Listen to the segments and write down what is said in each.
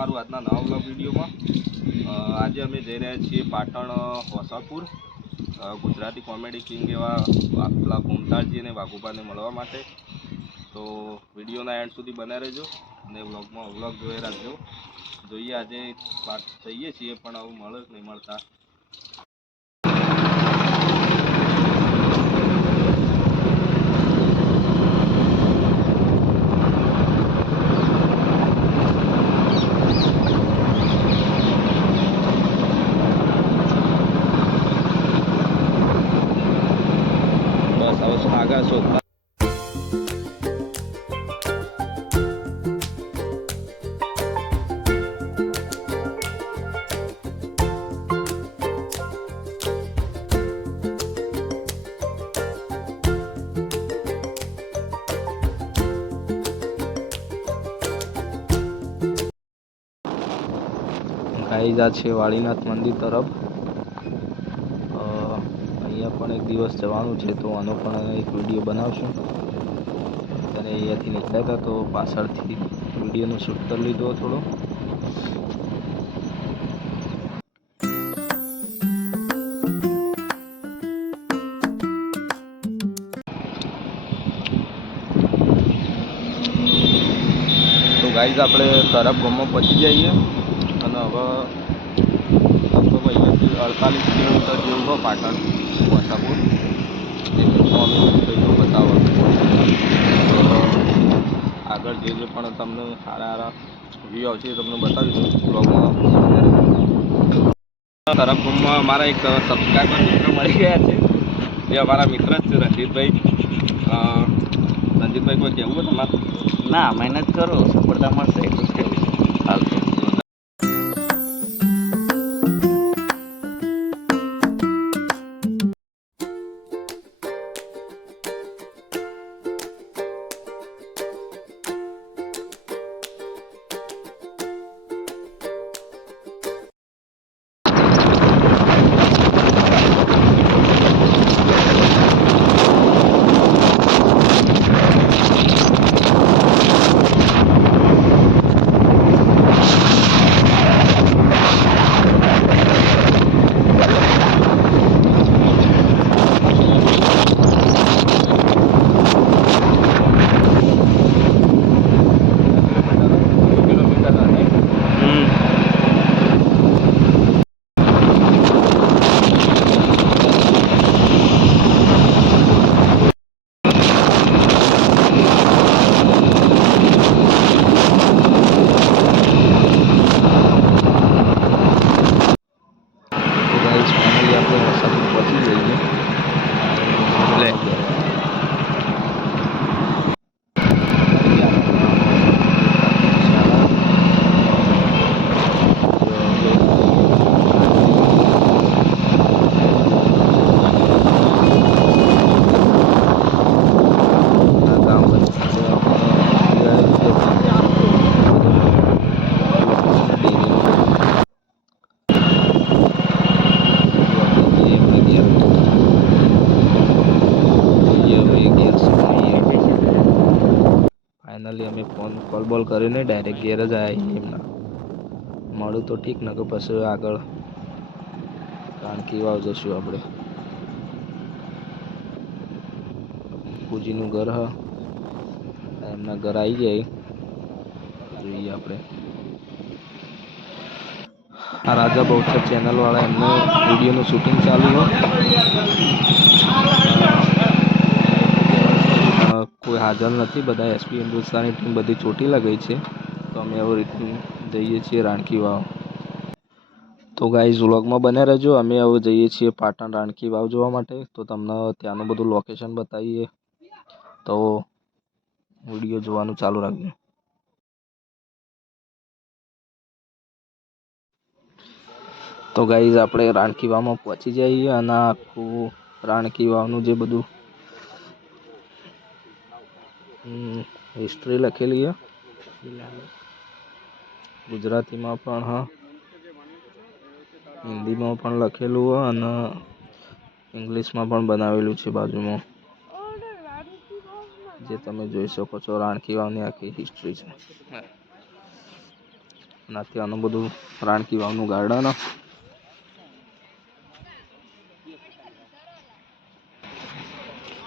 તમારું આજના નવા વ્લોગ વિડીયોમાં। આજે અમે જઈ રહ્યા છીએ પાટણ વસાપુર ગુજરાતી કોમેડી કિંગ એવા આપલા ભૂમતાળજી અને વાઘુબાને મળવા માટે। તો વિડીયોના એન્ડ સુધી બન્યા રહેજો અને વ્લોગ જોઈ રાખજો। જોઈએ આજે જઈએ છીએ પણ આવું મળે નહીં મળતા। બસ હવે આગળ શોધતા ગાઈઝ આ છે વાળીનાથ મંદિર તરફ। અહીંયા પણ એક દિવસ જવાનું છે તો આનો પણ એક વિડીયો બનાવશું। ત્યારે અહીંયાથી નીકળ્યા હતા તો પાછળથી વિડીયોનો શૂટ કરી લીધો થોડો। તો ગાઈઝ આપણે તરફ ગામમાં પહોંચી જઈએ અને હવે લગભગ અહીંયાથી 48 કિલોમીટર જેવું હોય પાટણ વસાપુર। એટલે અમે કંઈક બતાવો આગળ જે પણ તમને સારા વ્યૂ આવશે એ તમને બતાવીશું બ્લોગમાં। તરફ ગામમાં અમારા એક સબસ્ક્રાઈબર મિત્ર મળી ગયા છે, જે અમારા મિત્ર જ છે રણજીતભાઈ। રણજીતભાઈ કોઈ કહેવું તમારે? ના, મહેનત કરો, સફળતા મળશે એટલું જ કહેવું છે હાલ તો। ફાઇનલી અમે કોલ બોલ કરીને ડાયરેક્ટ ઘેર જ આવ્યા એમના મળું તો ઠીક ને કે પછી આગળ રાણકી વાવ જશું આપણે। પૂજીનું ઘર હ એમના ઘર આવી જાય જોઈએ આપણે। આ રાજા બહુચર ચેનલ વાળા એમનો વિડીયોનું શૂટિંગ ચાલુ હોય પણ કોઈ હાજર નથી, બધા એસપી હિન્દુસ્તાની ટીમ બધી ચોટીલા ગઈ છે। તો અમે એવી રીતનું જઈએ છીએ રાણકી વાવ। તો ગાઈઝ વ્લોગમાં બન્યા રહેજો। અમે હવે જઈએ છીએ પાટણ રાણકી વાવ જોવા માટે, તો તમને ત્યાંનું બધું લોકેશન બતાવીએ, તો વિડીયો જોવાનું ચાલુ રાખજો। તો ગાઈઝ આપણે રાણકી વાવમાં પહોંચી જઈએ અને આખું રાણકી વાવનું જે બધું હિસ્ટ્રી લખેલી છે ગુજરાતીમાં પણ હા, હિન્દીમાં પણ લખેલું હોય અને ઇંગ્લિશમાં પણ બનાવેલું છે બાજુમાં, જે તમે જોઈ શકો છો। રાણકી વાવની આખી હિસ્ટ્રી છે। અને ત્યાંનું બધું રાણકી વાવનું ગાર્ડન.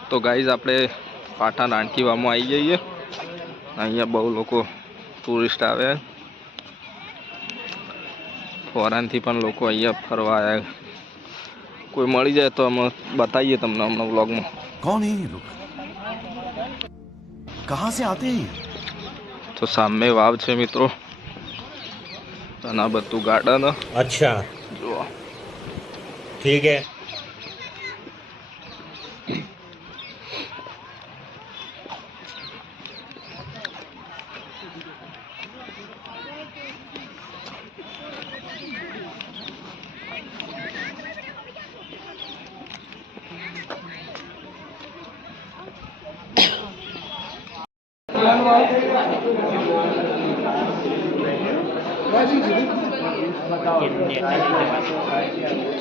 તો ગાઈઝ આપણે પાટણ રાણકી વાવમાં આવી જઈએ. અહીંયા બહુ લોકો ટુરિસ્ટ આવે, ફોરેનથી પણ લોકો અહીંયા ફરવા આવ્યા. કોઈ મળી જાય તો અમે બતાવીએ તમને હમણાં વ્લોગમાં. कौन है ये लोग कहाँ से आते हैं તો સામે વાવ છે મિત્રો, અને આ બધું ગાર્ડન. अच्छा જુઓ ठीक है.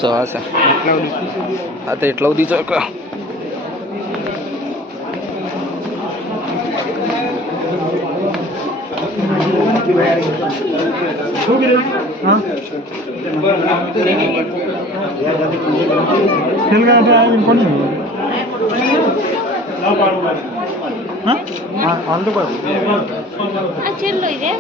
જવાશે હા તો એટલા સુધી ચોક. చెల్లు ఇదే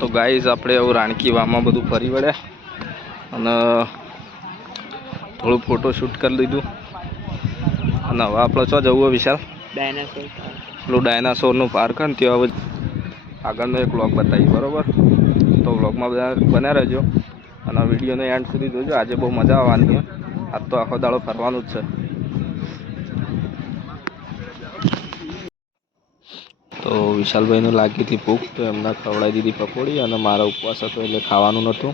તો ગાઈઝ આપણે એવું રાણકી વાવમાં બધું ફરી વળ્યા અને થોડું ફોટોશૂટ કરી લીધું. અને હવે આપણે શું જવું વિશાલ? ડાયનાસોર. પેલું ડાયનાસોરનું પાર્ક ને ત્યાં હવે આગળનો એક વ્લોગ બતાવીએ, બરાબર? તો વ્લોગમાં બધા બન્યા રહેજો અને વિડીયોને એન્ડ સુધી જોજો. આજે બહુ મજા આવવાની છે. આજ તો આખો દાડો ફરવાનું જ છે. તો વિશાલભાઈને લાગી હતી ભૂખ, તો એમને ખવડાવી દીધી પકોડી, અને મારા ઉપવાસ હતો એટલે ખાવાનું નહોતું.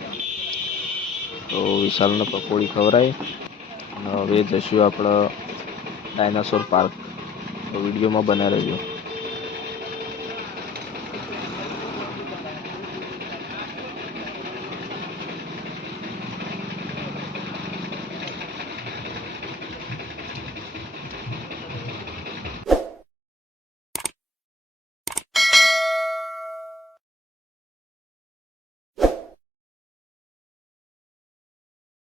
તો વિશાલને પકોડી ખવડાવી અને હવે જઈશું આપણે ડાયનાસોર પાર્ક. તો વિડીયોમાં બન્યા રહેજો.